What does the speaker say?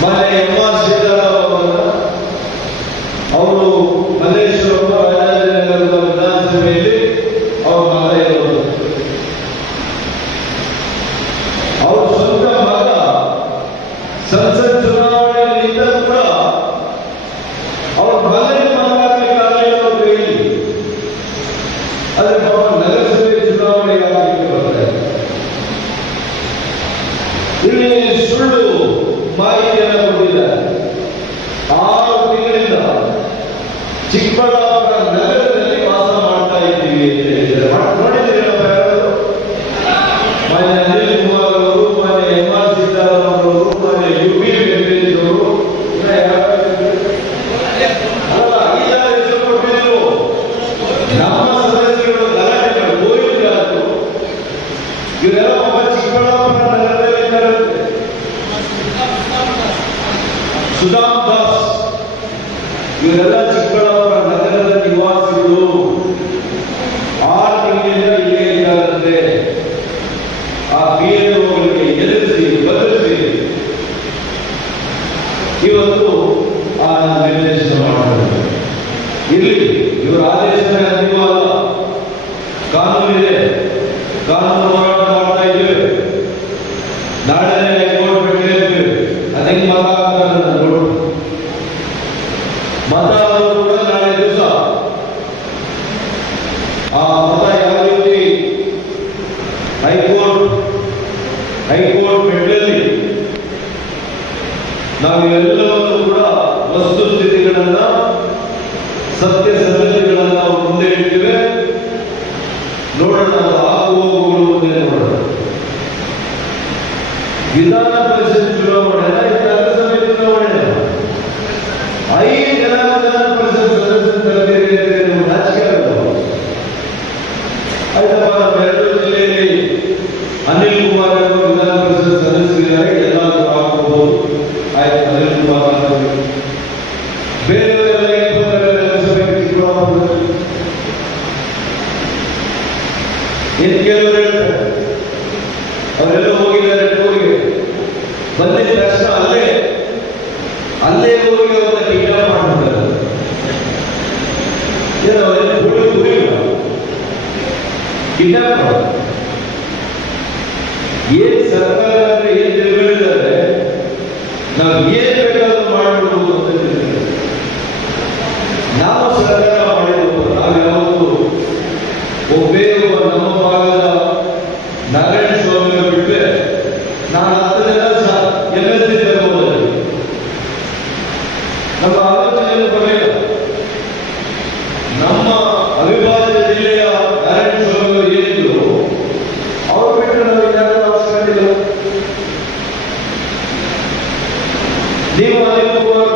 ಮಾನ್ಯ M R ಅವರು ಮಲ್ಲೇಶ್ವರಂ ರಾಜಾಜಿನಗರದ ಅವ್ರ ಮಗ ಇರೋದು ಅವ್ರ ಸ್ವಂತ ಸಂಸತ್ ಚುನಾವಣೆಯಿಂದ ಆರು ತಿಂಗಳಿಂದ ಚಿಕ್ಕಬಳ್ಳಾಪುರ ನಗರದಲ್ಲಿ ವಾಸ ಮಾಡ್ತಾ ಇದ್ದೀವಿ ಅಂತ ಹೇಳಿದ್ದಾರೆ. ನೋಡಿದ್ದೀರಪ್ಪ ಯಾರಾದ್ರು? ಮಾನ್ಯ ಅನಿಲ್ ಕುಮಾರ್ ಅವರು ಮಾನ್ಯ ಎಂ ಆರ್ ಸೀತಾರಾಮನ್ ಅವರು ಮಾನ್ಯ ಯು ಪಿ ನಮ್ಮ ಒಬ್ಬ ಚಿಕ್ಕಬಳ್ಳಾಪುರ ನಗರದಲ್ಲಿ ಸುಧಾಮ್ ದಾಸ್ ಇವರೆಲ್ಲ ಚಿಕ್ಕಬಳ್ಳಾಪುರ ನಗರದ ನಿವಾಸಿಗಳು. ಆರು ತಿಂಗಳಿಂದ ಇಲ್ಲೇ ಇದ್ದಾರಂತೆ. ಆ ಬಿ ಗಳಿಗೆ ಎದುರಿಸಿ ಬದಲಿಸಿ ಇವತ್ತು ಆ ನಿರ್ದೇಶನ ಮಾಡಿದ್ದಾರೆ ಇಲ್ಲಿ ಇವರ ಅಂತಿಮ ಅಲ್ಲ ಕಾನೂನಿದೆ. ಕಾನೂನು ಹೋರಾಟ ಮಾಡ್ತಾ ಇದ್ದೇವೆ. ಬಿಟ್ಟಿದ್ದೇವೆ ಅದಕ್ಕೆ ಮತ ಹಾಕ್ತಾರೆ ನನ್ನ ನೋಡು ಮತ ಆದರೂ ಕೂಡ ನಾಳೆ ದಿವಸ ಆ ಮತ ಯಾವ ರೀತಿ ಹೈಕೋರ್ಟ್ ಹೈಕೋರ್ಟ್ ನಾವು ಎಲ್ಲವನ್ನು ಕೂಡ ವಸ್ತುಸ್ಥಿತಿಗಳನ್ನ ಸತ್ಯಸಂಗತಿಗಳನ್ನ ನಾವು ಮುಂದೆ ಇಟ್ಟಿವೆ. ನೋಡೋಣ ಅದು ಆಗು ಹೋಗುಗಳು ಮುಂದೆ ನೋಡೋಣ ವಿಧಾನ ಪರಿಷತ್ ಚಿಕ್ಕಬಳ್ಳಾಪುರದಲ್ಲಿ ಏನ್ ಹೇಳ್ತಾರೆ. ಅವರೆಲ್ಲ ಹೋಗಿದ್ದಾರೆ ಟೂರಿಗೆ ಅಲ್ಲೇ ಅಲ್ಲೇ ಹೋಗಿ ಅವ್ರನ್ನ ಕಿಡ್ನಾಪ್ ಮಾಡ್ತಾರೆ ಏನು ಅವರೆಲ್ಲ ಹುಡುಗ ಹುಡುಗ ಕಿಡ್ನಾಪ್ ಮಾಡೋದು ಏನ್ ಸರ್ಕಾರ ತಿಳ್ಕೊಂಡಿದ್ದಾರೆ ನಾವು ಏನ್ ಬೇಕಾದ್ರೂ ಮಾಡ್ಬಿಡ್ಬೋದು ಅಂತ ತಿಳ್ಕೊಂಡಿದ್ದಾರೆ ನಾವು ಸರ್ಕಾರ ಮಾಡಿದ್ರು ನಾವು ಯಾವತ್ತು ಒಬ್ಬೇ ಒಬ್ಬ ನಮ್ಮ ಭಾಗದ ನಾರಾಯಣ ಸ್ವಾಮಿ ಬಿಟ್ಟರೆ ನಾನು ಹತ್ತು ಜನ ಎಂ ಎಲ್ ಸಿ ತರಬಹುದು ನಮ್ಮ ಆಲೋಚನೆಯಲ್ಲಿ ಬರಲಿಲ್ಲ ನಮ್ಮ ಅವಿಭಾಜ್ಯ ಜಿಲ್ಲೆಯ ನಾರಾಯಣ ಸ್ವಾಮಿ ಅವರು ಏನಿದ್ರು, ಅವ್ರು ಬಿಟ್ಟರೆ ನಾವು ಯಾರು ಅವಶ್ಯಕತೆ ನೀವು ಅಲ್ಲಿ ಕುಮಾರ್